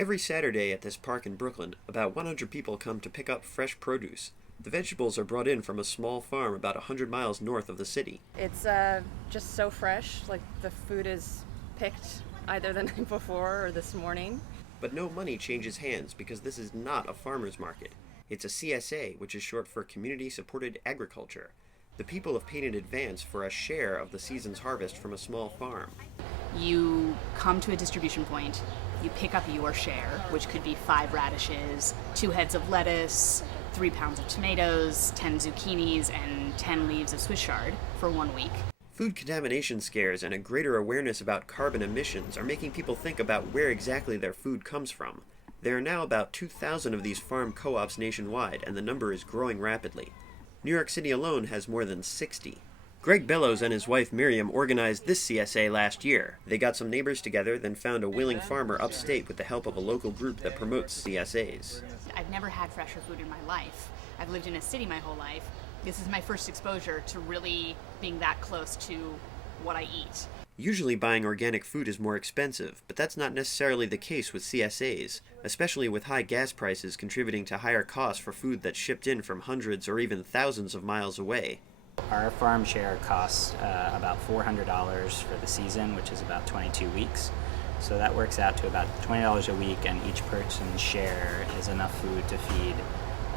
Every Saturday at this park in Brooklyn, about 100 people come to pick up fresh produce. The vegetables are brought in from a small farm about 100 miles north of the city. It's just so fresh, like the food is picked either the night before or this morning. But no money changes hands because this is not a farmer's market. It's a CSA, which is short for Community Supported Agriculture. The people have paid in advance for a share of the season's harvest from a small farm. You come to a distribution point, you pick up your share, which could be 5 radishes, 2 heads of lettuce, 3 pounds of tomatoes, 10 zucchinis, and 10 leaves of Swiss chard for 1 week. Food contamination scares and a greater awareness about carbon emissions are making people think about where exactly their food comes from. There are now about 2,000 of these farm co-ops nationwide, and the number is growing rapidly. New York City alone has more than 60. Greg Bellows and his wife Miriam organized this CSA last year. They got some neighbors together, then found a willing farmer upstate with the help of a local group that promotes CSAs. I've never had fresher food in my life. I've lived in a city my whole life. This is my first exposure to really being that close to what I eat. Usually buying organic food is more expensive, but that's not necessarily the case with CSAs, especially with high gas prices contributing to higher costs for food that's shipped in from hundreds or even thousands of miles away. Our farm share costs about $400 for the season, which is about 22 weeks. So that works out to about $20 a week, and each person's share is enough food to feed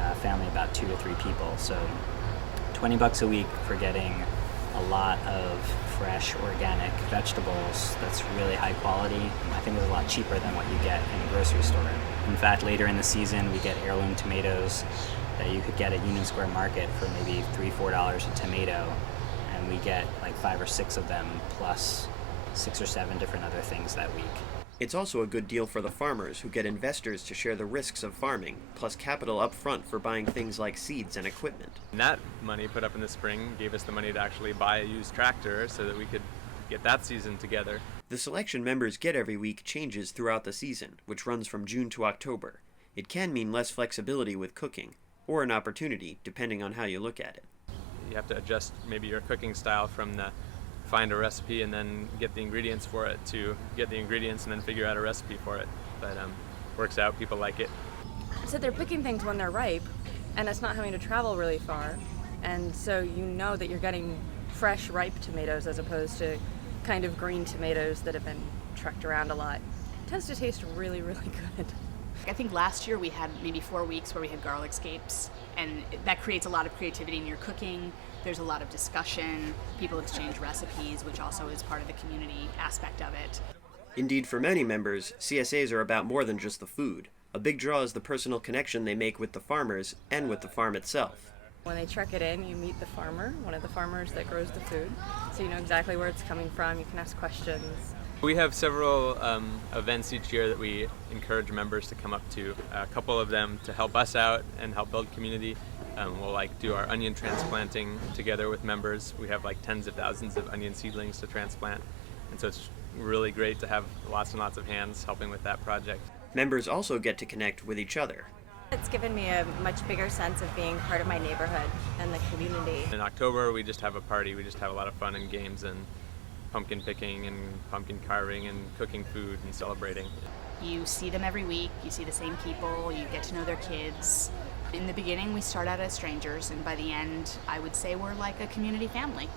a family about 2 to 3 people. So $20 a week for getting a lot of fresh organic vegetables that's really high quality. I think it's a lot cheaper than what you get in a grocery store. In fact, later in the season we get heirloom tomatoes that you could get at Union Square Market for maybe $3-4 a tomato, and we get like 5 or 6 of them plus 6 or 7 different other things that week. It's also a good deal for the farmers who get investors to share the risks of farming, plus capital up front for buying things like seeds and equipment. And that money put up in the spring gave us the money to actually buy a used tractor so that we could get that season together. The selection members get every week changes throughout the season, which runs from June to October. It can mean less flexibility with cooking, or an opportunity, depending on how you look at it. You have to adjust maybe your cooking style from the find a recipe and then get the ingredients for it to get the ingredients and then figure out a recipe for it. But works out, people like it. So they're picking things when they're ripe, and it's not having to travel really far. And so you know that you're getting fresh, ripe tomatoes as opposed to kind of green tomatoes that have been trucked around a lot. It tends to taste really, really good. I think last year we had maybe 4 weeks where we had garlic scapes, and that creates a lot of creativity in your cooking. There's a lot of discussion. People exchange recipes, which also is part of the community aspect of it. Indeed, for many members, CSAs are about more than just the food. A big draw is the personal connection they make with the farmers and with the farm itself. When they truck it in, you meet the farmer, one of the farmers that grows the food, so you know exactly where it's coming from. You can ask questions. We have several events each year that we encourage members to come up to. A couple of them to help us out and help build community. We'll do our onion transplanting together with members. We have tens of thousands of onion seedlings to transplant, and so it's really great to have lots and lots of hands helping with that project. Members also get to connect with each other. It's given me a much bigger sense of being part of my neighborhood and the community. In October we just have a party. We just have a lot of fun and games and pumpkin picking and pumpkin carving and cooking food and celebrating. You see them every week, you see the same people, you get to know their kids. In the beginning we start out as strangers, and by the end I would say we're like a community family.